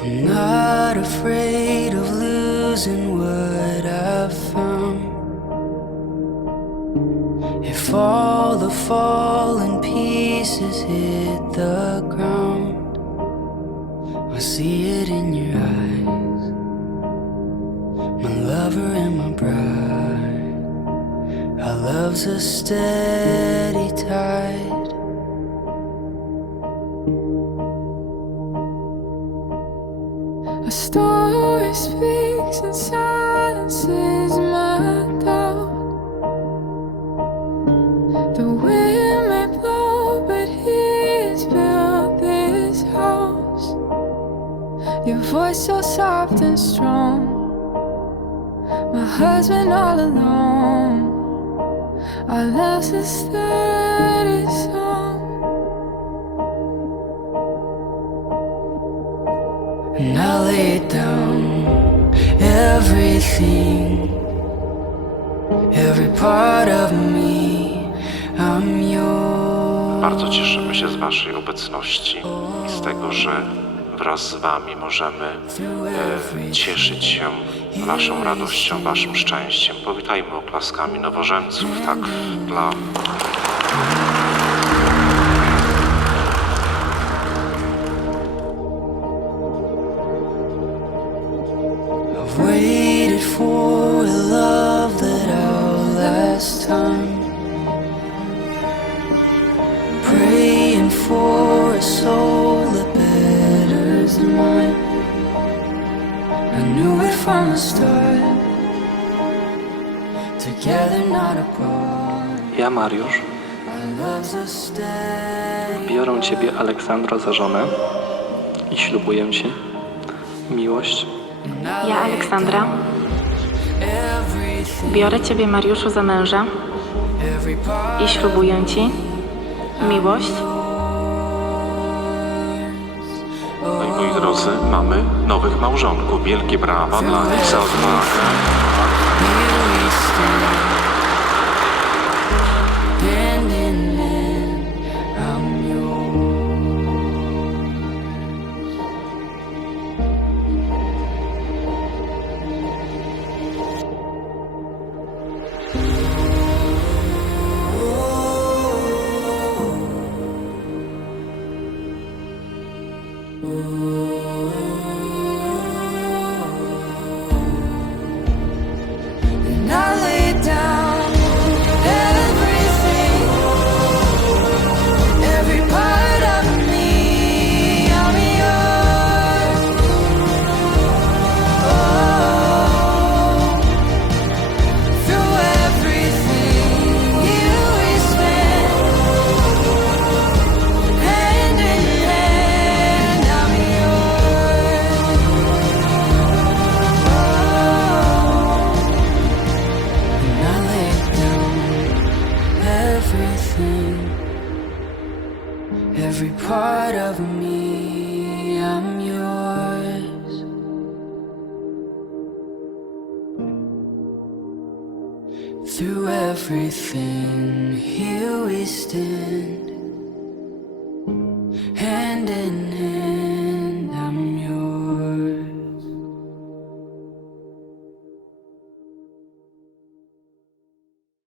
I'm Not afraid of losing what I found. If all the falling pieces hit the ground, I see it in your eyes. My lover and my bride. Our love's a steady tide. A story speaks and silences my doubt. The wind may blow, but he's built this house. Your voice so soft and strong. My husband all alone. Our love's a steady And I lay down everything, every part of me. I'm yours. Bardzo cieszymy się z Waszej obecności i z tego, że wraz z Wami możemy e, cieszyć się Waszą radością, Waszym szczęściem. Powitajmy oklaskami nowożeńców, tak, dla waited for a love that outlasts time. Praying for a soul that betters than mine. I knew it from the start. Together, not apart. Ja, Mariusz, Our love's a steady. biorę Ciebie, Aleksandro, za żonę i ślubuję Ci miłość, Ja, Aleksandra, biorę Ciebie, Mariuszu, za męża i ślubuję Ci miłość, No i moi drodzy, mamy nowych małżonków. Wielkie brawa dla nich za odwagę. Everything, every part of me. I'm yours. Through everything, here we stand.